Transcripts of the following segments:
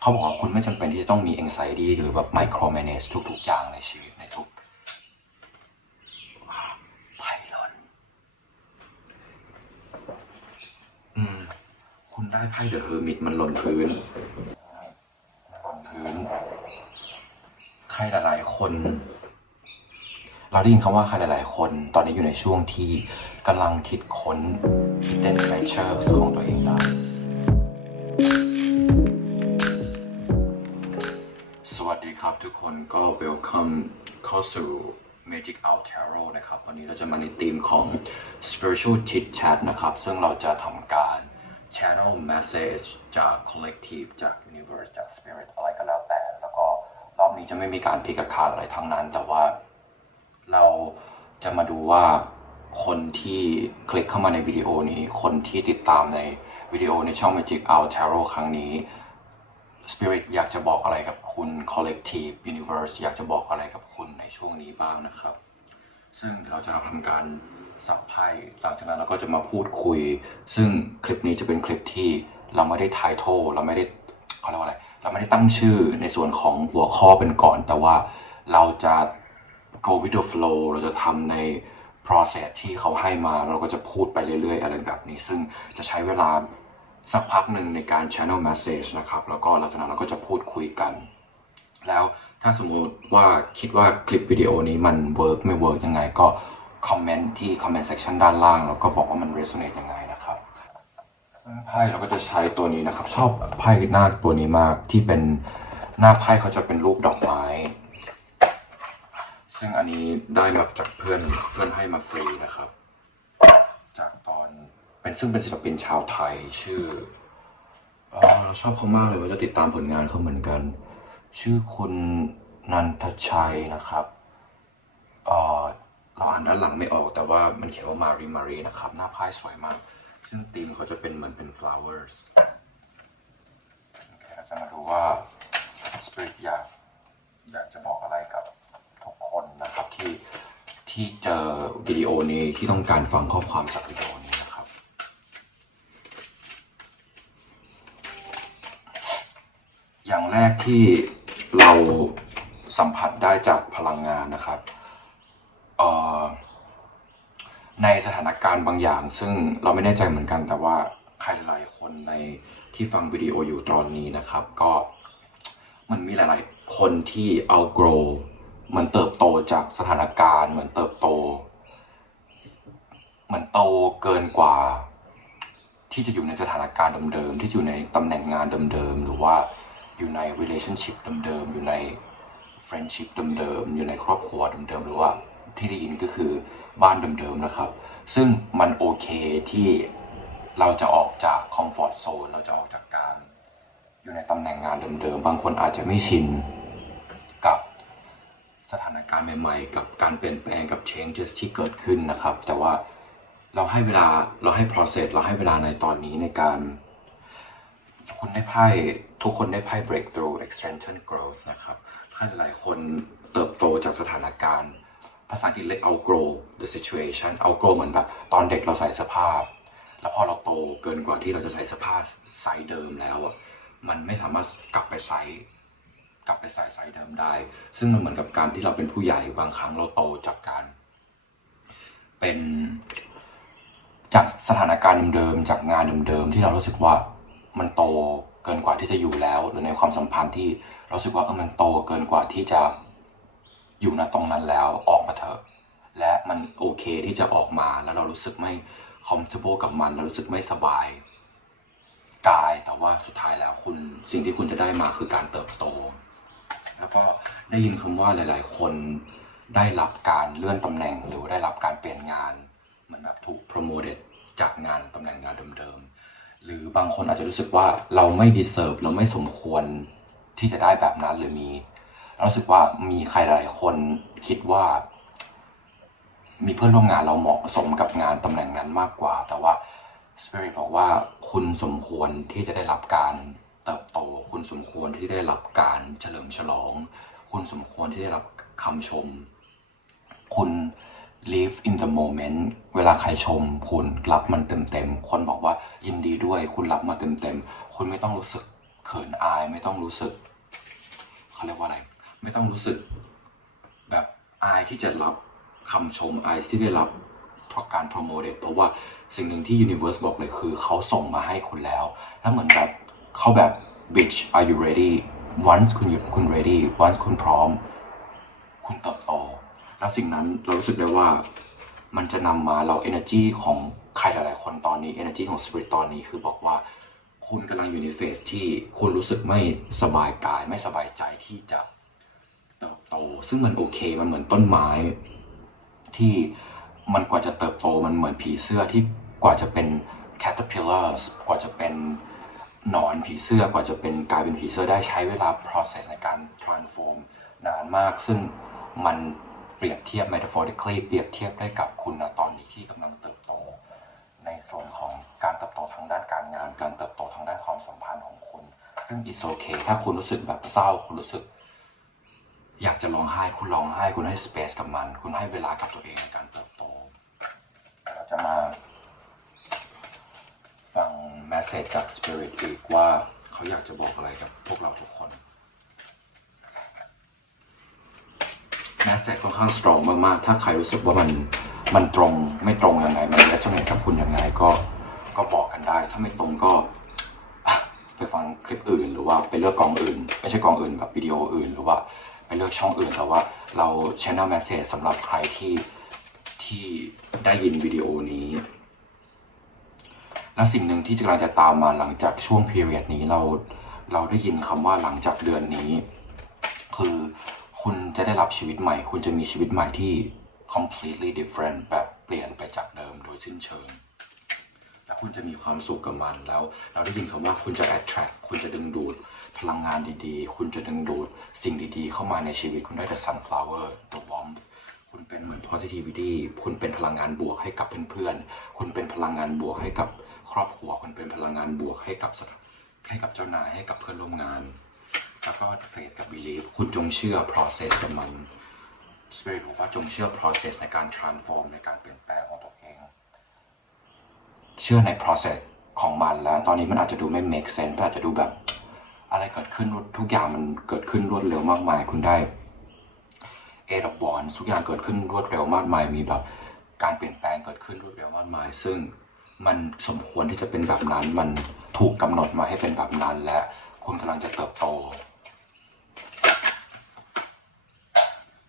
เขาบอกว่าคุณไม่จำเป็นที่จะต้องมี anxiety หรือแบบ micro manage ทุก ๆ อย่างในชีวิตในทุกไพลอนอืม คุณได้ไพ่เดอะเฮอร์มิตมันหล่นพื้นหล่นพื้น ใครหลายๆ คน เราได้ยินคำว่าใครหลาย ๆ คน ตอนนี้อยู่ในช่วงที่กำลังคิดค้น hidden treasure ของตัวเองได้ วัสดีครับทุกคนก็ welcome เข้าสู่ Magic Out Tarot นะครับ วันนี้เราจะมาในธีมของ Spiritual Chit Chat นะครับ ซึ่งเราจะทำการ channel message จาก collective จาก universe จาก spirit อะไรก็แล้วแต่ แล้วก็รอบนี้จะไม่มีการพิกคาดอะไรทั้งนั้น แต่ว่าเราจะมาดูว่าคนที่คลิกเข้ามาในวิดีโอนี้ คนที่ติดตามในวิดีโอในช่อง Magic Out Tarot ครั้งนี้ Spirit อยากจะบอกอะไรกับคุณ Collective Universe อยากจะบอกอะไรกับคุณในช่วงนี้บ้างนะครับ ซึ่งเราจะทำการสับไพ่หลังจากนั้นเราก็จะมาพูดคุย ซึ่งคลิปนี้จะเป็นคลิปที่เราไม่ได้ทายโทเราไม่ได้เขาเรียกว่าอะไร เราไม่ได้ตั้งชื่อในส่วนของหัวข้อเป็นก่อน แต่ว่าเราจะ go with the flow เราจะทำใน process ที่เขาให้มาเราก็จะพูดไปเรื่อยๆ อะไรแบบนี้ ซึ่งจะใช้เวลา สักพักหนึ่งในการ channel message นะครับ แล้วก็หลังจากนั้นเราก็จะพูดคุยกัน แล้วถ้าสมมุติว่าคิดว่าคลิปวิดีโอนี้มันเวิร์กไม่เวิร์กยังไงก็คอมเมนต์ที่คอมเมนต์เซ c ชันด้านล่าง แล้วก็บอกว่ามัน resonate ยังไงนะครับซึ่งไพ่เราก็จะใช้ตัวนี้นะครับ ชอบไพ่หน้าตัวนี้มากที่เป็นหน้าไพ่เขาจะเป็นรูปดอกไม้ ซึ่งอันนี้ได้มาจากเพื่อนเพื่อนให้มาฟรีนะครับ เป็นซึ่งเป็นศิลปินชาวไทยชื่อเอ่อเราชอบเขามากเลยว่าจะติดตามผลงานเขาเหมือนกัน ชื่อคุณนันทชัยนะครับเอ่อเราอ่านด้านหลังไม่ออกแต่ว่ามันเขียนว่ามารีมารีนะครับ หน้าไพ่สวยมาก ซึ่งธีมเขาจะเป็นเหมือนเป็น flowers โอเคเราจะมาดูว่า Spirit อยากอยากจะบอกอะไรกับทุกคนนะครับที่ที่เจอวิดีโอนี้ที่ต้องการฟังข้อความจากวิดีโอนี้นะครับ อย่างแรกที่เราสัมผัสได้จากพลังงานนะครับในสถานการณ์บางอย่าง ซึ่งเราไม่แน่ใจเหมือนกัน แต่ว่าใครหลายๆคนในที่ฟังวิดีโออยู่ตอนนี้นะครับ ก็มันมีหลาย ๆ คนที่เอา grow มันเติบโตจากสถานการณ์เหมือนเติบโตเหมือนโตเกินกว่า ที่จะอยู่ในสถานการณ์เดิม ๆ ที่อยู่ในตำแหน่งงานเดิม ๆ หรือว่า อยู่ใน relationship เดิมๆ อยู่ใน friendship เดิมๆ อยู่ในครอบครัวเดิมๆ หรือว่าที่ได้ยินก็คือบ้านเดิมๆ นะครับ ซึ่งมันโอเคที่เราจะออกจาก comfort zone เราจะออกจากการอยู่ในตำแหน่งงานเดิมๆ บางคนอาจจะไม่ชินกับสถานการณ์ใหม่ๆ กับการเปลี่ยนแปลงกับ changes ที่เกิดขึ้นนะครับ แต่ว่าเราให้เวลาเราให้ process เราให้เวลาในตอนนี้ในการ คุณได้ไพ่ทุกคนได้ไพ่ breakthrough extension growth นะครับถ้าหลายๆคนเติบโตจากสถานการณ์ ภาษาอังกฤษเรียก outgrow the situation outgrow เหมือนแบบตอนเด็กเราใส่เสื้อผ้าแล้วพอเราโตเกินกว่าที่เราจะใส่เสื้อผ้าไซส์เดิมแล้วอะมันไม่สามารถกลับไปไซส์กลับไปใส่ไซส์เดิมได้ ซึ่งมันเหมือนกับการที่เราเป็นผู้ใหญ่บางครั้งเราโตจากการเป็นจากสถานการณ์เดิมๆจากงานเดิมๆที่เรารู้สึกว่า มันโตเกินกว่าที่จะอยู่แล้ว หรือในความสัมพันธ์ที่เราสึกว่าเออมันโตเกินกว่าที่จะอยู่ณตรงนั้นแล้วออกมาเถอะและมันโอเคที่จะออกมาแล้วเรารู้สึกไม่ comfortable กับมันเรารู้สึกไม่สบายกายแต่ว่าสุดท้ายแล้วคุณสิ่งที่คุณจะได้มาคือการเติบโต แล้วก็ได้ยินคำว่าหลาย ๆ คนได้รับการเลื่อนตำแหน่งหรือได้รับการเปลี่ยนงานเหมือนแบบถูก promoted จากงานตำแหน่งงานเดิม ๆ หรือบางคนอาจจะรู้สึกว่าเราไม่ deserve เราไม่สมควรที่จะได้แบบนั้นหรือมีรู้สึกว่ามีใครหลายคนคิดว่า มีเพื่อนร่วมงานเราเหมาะสมกับงานตำแหน่งนั้นมากกว่า แต่ว่า Spirit บอกว่าคุณสมควรที่จะได้รับการเติบโต คุณสมควรที่ได้รับการเฉลิมฉลอง คุณสมควรที่ได้รับคำชม คุณ live in the moment เวลาใครชมคุณรับมันเต็มๆ คนบอกว่ายินดีด้วยคุณรับมาเต็มๆ คุณไม่ต้องรู้สึกเขินอาย ไม่ต้องรู้สึกเขาเรียกว่าอะไร ไม่ต้องรู้สึก แบบอายที่จะรับคำชมอายที่ได้รับเพราะการโปรโมทเพราะว่าสิ่งหนึ่งที่ Universe บอกเลยคือเขาส่งมาให้คุณแล้ว แล้วเหมือนแบบเขาแบบ bitch are you ready once คุณคุณ ready once คุณพร้อม คุณเติบโต แล้วสิ่งนั้นเรารู้สึกได้ว่า มันจะนำมาเรา energy ของใครหลายๆ คนตอนนี้ energy ของ spirit ตอนนี้คือบอกว่า คุณกำลังอยู่ในเฟสที่คุณรู้สึกไม่สบายกาย ไม่สบายใจที่จะเติบโต ซึ่งมันโอเคมันเหมือนต้นไม้ ที่มันกว่าจะเติบโตมันเหมือนผีเสื้อที่กว่าจะเป็น caterpillars กว่าจะเป็นหนอนผีเสื้อกว่าจะเป็นกลายเป็นผีเสื้อได้ใช้เวลา process ในการ transform นานมาก ซึ่งมัน เปรียบเทียบ metaphorically เปรียบเทียบได้กับคุณณตอนนี้ที่กำลังเติบโต ในส่วนของการเติบโตทางด้านการงาน การเติบโตทางด้านความสัมพันธ์ของคุณ ซึ่ง is okay ถ้าคุณรู้สึกแบบเศร้า คุณรู้สึก อยากจะร้องไห้ คุณร้องไห้ คุณให้ space กับมัน คุณให้เวลากับตัวเองในการเติบโต เราจะมาฟัง message จาก spirit อีกว่าเขาอยากจะบอกอะไรกับพวกเราทุกคน message ค่อนข้าง strong มากๆ ถ้าใครรู้สึกว่ามันมันตรงไม่ตรงยังไง มัน resonate กับคุณยังไงก็ก็บอกกันได้ ถ้าไม่ตรงก็ไปฟังคลิปอื่น หรือว่าไปเลือกกองอื่น ไม่ใช่กองอื่นแบบวิดีโออื่น หรือว่าไปเลือกช่องอื่นแต่ว่าเรา channel message สำหรับใครที่ที่ได้ยินวิดีโอนี้ แล้วสิ่งหนึ่งที่กำลังจะตามมาหลังจากช่วง period นี้เราเราได้ยินคำว่าหลังจากเดือนนี้ คือ ได้รับชีวิตใหม่ คุณจะมีชีวิตใหม่ที่ completely different แบบเปลี่ยนไปจากเดิมโดยสิ้นเชิง แล้วคุณจะมีความสุขกับมันแล้ว เราได้ยินคำว่าคุณจะ attract คุณจะดึงดูดพลังงานดีๆ คุณจะดึงดูดสิ่งดีๆ เข้ามาในชีวิตคุณได้แต่ sunflower the warmth คุณเป็นเหมือน positivity คุณเป็นพลังงานบวกให้กับเพื่อนๆ คุณเป็นพลังงานบวกให้กับครอบครัว คุณเป็นพลังงานบวกให้กับให้กับเจ้านายให้กับเพื่อนร่วมงาน แล้วก็ faith กับ belief คุณจงเชื่อ process กับมัน spirit บอกว่าจงเชื่อ process ในการ transform ในการเปลี่ยนแปลงของตัวเอง เชื่อใน process ของมันแล้ว ตอนนี้มันอาจจะดูไม่ make sense อาจจะดูแบบ อะไรเกิดขึ้นทุกอย่างมันเกิดขึ้นรวดเร็วมากมาย คุณได้เอดบอนทุกอย่างเกิดขึ้นรวดเร็วมากมาย มีแบบการเปลี่ยนแปลงเกิดขึ้นรวดเร็วมากมาย ซึ่งมันสมควรที่จะเป็นแบบนั้น มันถูกกำหนดมาให้เป็นแบบนั้นและคุณกำลังจะเติบโต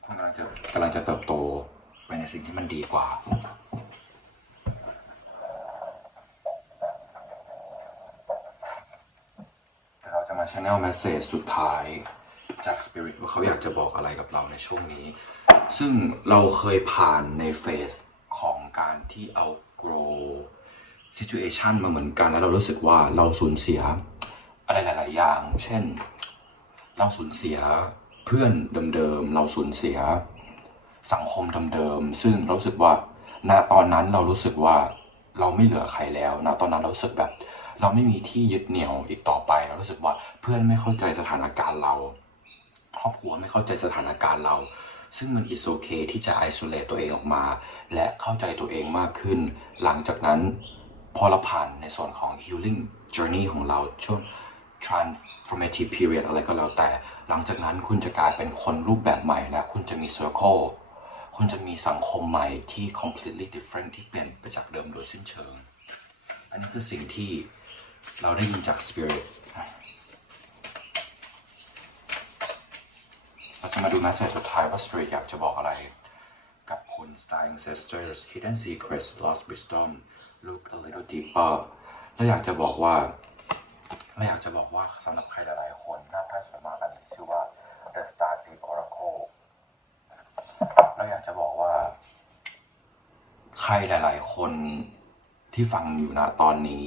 คุณกำลังจะ กำลังจะเติบโตไปในสิ่งที่มันดีกว่าแต่เราจะมา channel message สุดท้ายจาก Spirit ว่าเขาอยากจะบอกอะไรกับเราในช่วงนี้ ซึ่งเราเคยผ่านในเฟสของการที่เอา grow situation มาเหมือนกัน แล้วเรารู้สึกว่าเราสูญเสียอะไรหลาย ๆ อย่าง เช่น เราสูญเสียเพื่อนเดิม ๆ เราสูญเสีย สังคมเดิมๆซึ่งรู้สึกว่าณตอนนั้นเรารู้สึกว่าเราไม่เหลือใครแล้วณตอนนั้นเรารู้สึกแบบ เราไม่มีที่ยึดเหนี่ยวอีกต่อไปเรารู้สึกว่าเพื่อนไม่เข้าใจสถานการณ์เรา ครอบครัวไม่เข้าใจสถานการณ์เรา ซึ่งมัน is okay ที่จะ isolate ตัวเองออกมา และเข้าใจตัวเองมากขึ้น หลังจากนั้นพอเราผ่านในส่วนของ healing journey ของเราช่วง transformative period อะไรก็แล้วแต่ หลังจากนั้นคุณจะกลายเป็นคนรูปแบบใหม่และคุณจะมี circle คุณจะมีสังคมใหม่ที่ completely different ที่เปลี่ยนไปจากเดิมโดยสิ้นเชิง อันนี้คือสิ่งที่เราได้ยินจาก spirit เราจะมาดู message สุดท้ายว่า spirit อยากจะบอกอะไรกับคุณ star ancestors hidden secrets lost wisdom look a little deeper เราอยากจะบอกว่าเราอยากจะบอกว่าสำหรับใครหลายๆคนหน้าไพ่สวยมากอันนี้ชื่อว่า the star seed oracle เราอยากจะบอกว่า ใครหลาย ๆ คนที่ฟังอยู่นะตอนนี้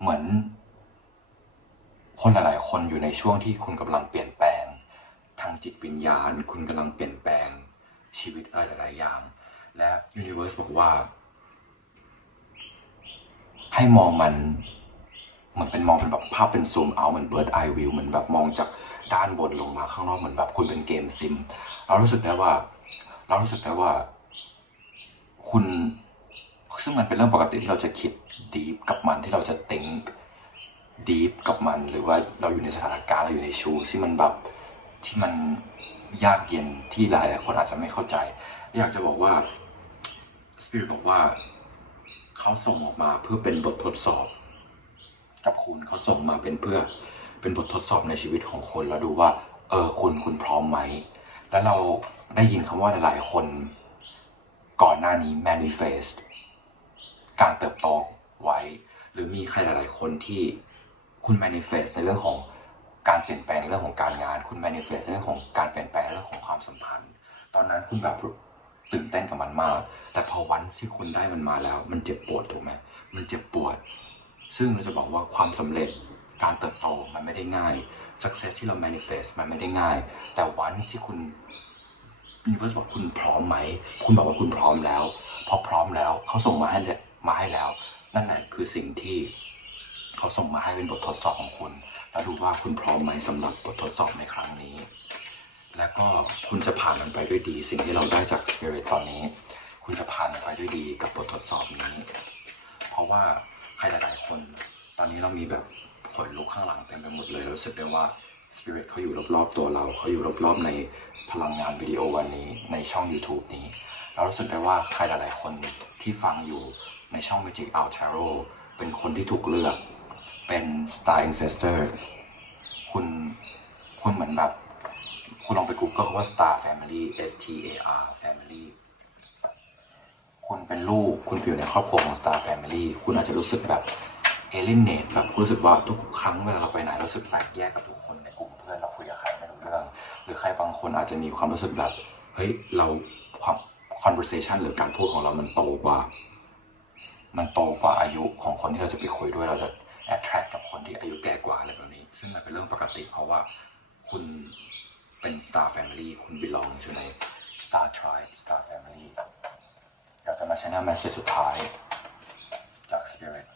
เหมือน คนหลาย ๆ คนอยู่ในช่วงที่คุณกำลังเปลี่ยนแปลง ทางจิตวิญญาณ คุณกำลังเปลี่ยนแปลงชีวิตอะไรหลาย ๆ อย่าง และ Universe บอกว่า ให้มองมันเหมือนเป็นมองเป็นแบบภาพเป็นซูมเอาเหมือน bird eye view เหมือนแบบมองจาก ด้านบนลงมาข้างนอกเหมือนแบบคุณเป็นเกมซิม เรารู้สึกได้ว่า เรารู้สึกได้ว่า คุณ ซึ่งมันเป็นเรื่องปกติที่เราจะคิดดีฟกับมันที่เราจะ think ดีฟกับมัน หรือว่าเราอยู่ในสถานการณ์เราอยู่ในชูที่มันแบบที่มันยากเย็นที่หลายหลายคนอาจจะไม่เข้าใจ อยากจะบอกว่าสปิริตบอกว่าเขาส่งออกมาเพื่อเป็นบททดสอบ กับคุณเขาส่งมาเป็นเพื่อ เป็นบททดสอบในชีวิตของคนแล้วดูว่า เออคุณคุณพร้อมไหม แล้วเราได้ยินคำว่าหลายๆคน ก่อนหน้านี้ manifest การเติบโตไว้ หรือมีใครหลาย ๆ คนที่คุณ manifest ในเรื่องของการเปลี่ยนแปลงในเรื่องของการงาน คุณ manifest ในเรื่องของการเปลี่ยนแปลงในเรื่องของความสัมพันธ์ ตอนนั้นคุณแบบตื่นเต้นกับมันมาก แต่พอวันที่คุณได้มันมาแล้ว มันเจ็บปวดถูกไหมมันเจ็บปวด ซึ่งเราจะบอกว่าความสำเร็จ การเติบโตมันไม่ได้ง่าย success ที่เรา manifest มันไม่ได้ง่าย แต่วันที่คุณ universe บอกคุณพร้อมไหม คุณบอกว่าคุณพร้อมแล้ว พอพร้อมแล้วเขาส่งมาให้มาให้แล้ว นั่นแหละคือสิ่งที่เขาส่งมาให้เป็นบททดสอบของคุณ แล้วดูว่าคุณพร้อมไหมสำหรับบททดสอบในครั้งนี้ แล้วก็คุณจะผ่านมันไปด้วยดี สิ่งที่เราได้จาก Spirit ตอนนี้ คุณจะผ่านมันไปด้วยดีกับบททดสอบนี้ เพราะว่าใครหลาย ๆ คน ตอนนี้เรามีแบบขนลุกข้างหลังเต็มไปหมดเลยเรารู้สึกได้ว่า Spirit เขาอยู่รอบๆตัวเราเขาอยู่รอบๆในพลังงานวิดีโอวันนี้ในช่อง YouTube นี้ เรารู้สึกได้ว่าใครหลายๆคนที่ฟังอยู่ในช่อง Magic Out a r o เป็นคนที่ถูกเลือกเป็น Star Ancestor คุณคุณเหมือนแบบ คุณลองไป Google ว่า Star Family S T A R Family คุณเป็นลูก คุณอยู่ในครอบครัวของ Star Family คุณอาจจะรู้สึกแบบ เอลิเนตแบบรู้สึกว่าทุกครั้งเวลาเราไปไหนรู้สึกแปลกแยกกับทุกคนในกลุ่มเพื่อนเราคุยกับใครไม่รู้เรื่อง หรือใครบางคนอาจจะมีความรู้สึกแบบเฮ้ยเราความ conversation หรือการพูดของเรามันโตกว่า มันโตกว่าอายุของคนที่เราจะไปคุยด้วยเราจะ attract กับคนที่อายุแก่กว่าอะไรแบบนี้ ซึ่งมันเป็นเรื่องปกติเพราะว่าคุณเป็น star family คุณ belong อยู่ใน star tribe star family เราจะมาใช้หน้า message สุดท้ายจาก spirit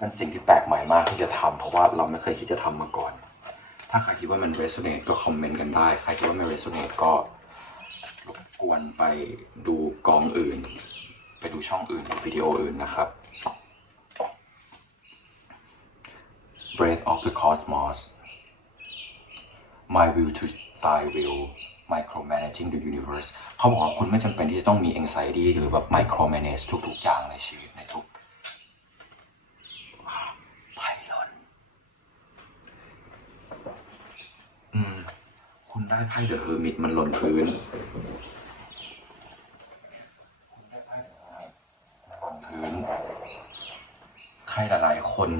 อันนี้เป็นสิ่งที่แปลกใหม่มากที่จะทำเพราะว่าเราไม่เคยคิดจะทำมาก่อน ถ้าใครคิดว่ามัน resonate ก็คอมเมนต์กันได้ ใครคิดว่าไม่ resonate ก็รบกวนไปดูกองอื่น ไปดูช่องอื่นวิดีโออื่นนะครับ Breath of the Cosmos My will to thy will micromanaging the universe เขาบอกว่าคุณไม่จำเป็นที่จะต้องมี anxiety หรือแบบ micromanage ทุกๆอย่างในชีวิตในทุกไพลอน อืม คุณได้ไพ่เดอะเฮอร์มิตมันหล่นพื้น คุณได้ไพ่เดอะเฮอร์มิตมันหล่นพื้น ใครหลายๆคน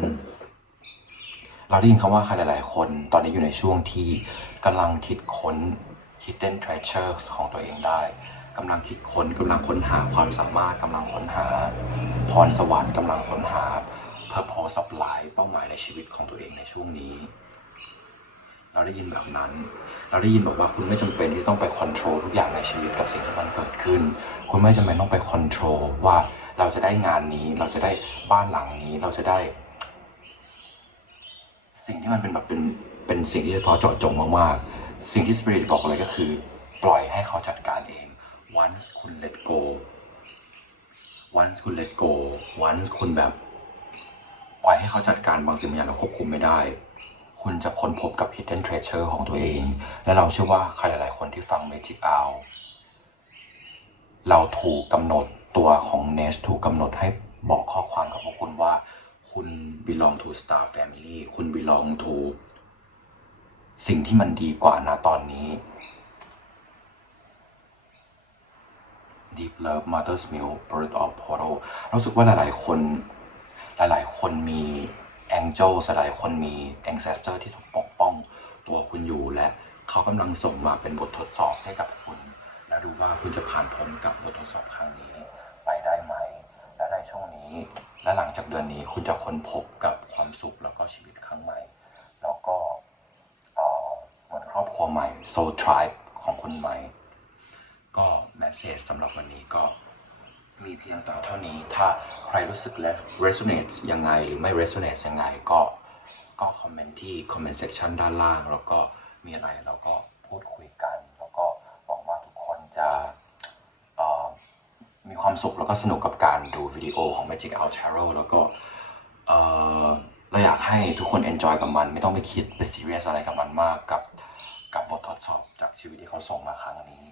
เราได้ยินคำว่าใครหลายๆ คน ตอนนี้อยู่ในช่วงที่กำลังคิดค้น hidden treasures ของตัวเองได้กำลังคิดค้นกำลังค้นหาความสามารถกำลังค้นหา พรสวรรค์กำลังค้นหา purpose of life เป้าหมายในชีวิตของตัวเองในช่วงนี้ เราได้ยินแบบนั้น เราได้ยินบอกว่าคุณไม่จำเป็นที่ต้องไปค o n t r o l ทุกอย่างในชีวิตกับสิ่งที่มันเกิดขึ้น คุณไม่จำเป็นต้องไปค o n t r o l ว่าเราจะได้งานนี้ เราจะได้บ้านหลังนี้ เราจะได้ สิ่งที่มันเป็นแบบเป็นเป็นสิ่งที่เฉพาะเจาะจงมากๆ สิ่งที่ Spirit บอกเลยก็คือ ปล่อยให้เขาจัดการเอง once คุณ let go once คุณ let go once คุณแบบ ปล่อยให้เขาจัดการบางสิ่งบางอย่างเราควบคุมไม่ได้ คุณจะค้นพบกับ hidden treasure ของตัวเอง และเราเชื่อว่าใครหลาย ๆ คนที่ฟัง Magic Hour เราถูกกำหนดตัวของ Nest ถูกกำหนดให้บอกข้อความกับพวกคุณว่า คุณ belong to star family คุณ belong to สิ่งที่มันดีกว่านะตอนนี้ Deep Love Mother's Milk Birth of Portal รู้สึกว่าหลาย ๆ คน หลาย ๆ คนมี Angel หลายคนมี Ancestor ที่ถูกปกป้องตัวคุณอยู่และเขากำลังส่งมาเป็นบททดสอบให้กับคุณ แล้วดูว่าคุณจะผ่านพ้นกับบททดสอบครั้งนี้ ไปได้ไหม และในช่วงนี้ และหลังจากเดือนนี้คุณจะค้นพบกับความสุขแล้วก็ชีวิตครั้งใหม่ แล้วก็เหมือนครอบครัวใหม่ Soul Tribe ของคุณใหม่ ก็แมสเซจสำหรับวันนี้ก็ มีเพียงแต่เท่านี้ ถ้าใครรู้สึกและ resonate ยังไงหรือไม่ resonate ยังไงก็ก็คอมเมนต์ที่ comment section ด้านล่าง แล้วก็มีอะไรเราก็พูดคุยกัน แล้วก็หวังว่าทุกคนจะมีความสุขแล้วก็สนุกกับการดูวิดีโอของ Magic Out a r o แล้วก็เราอยากให้ทุกคน enjoy กับมัน ไม่ต้องไปคิดไป serious อะไรกับมันมากกับกับบททดสอบจากชีวิตที่เขาส่งมาครั้งนี้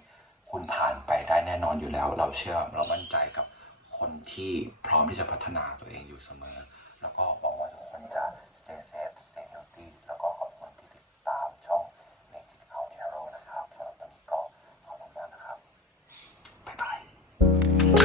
คุณผ่านไปได้แน่นอนอยู่แล้ว เราเชื่อเรามั่นใจกับคนที่พร้อมที่จะพัฒนาตัวเองอยู่เสมอ แล้วก็บอกว่าทุกคนจะ stay safe stay healthy แล้วก็ขอบคุณที่ติดตามช่อง Magic o u t e r o นะครับสำหรับวันนี้ก็ขอบคุณมากนะครับ บ๊ายบาย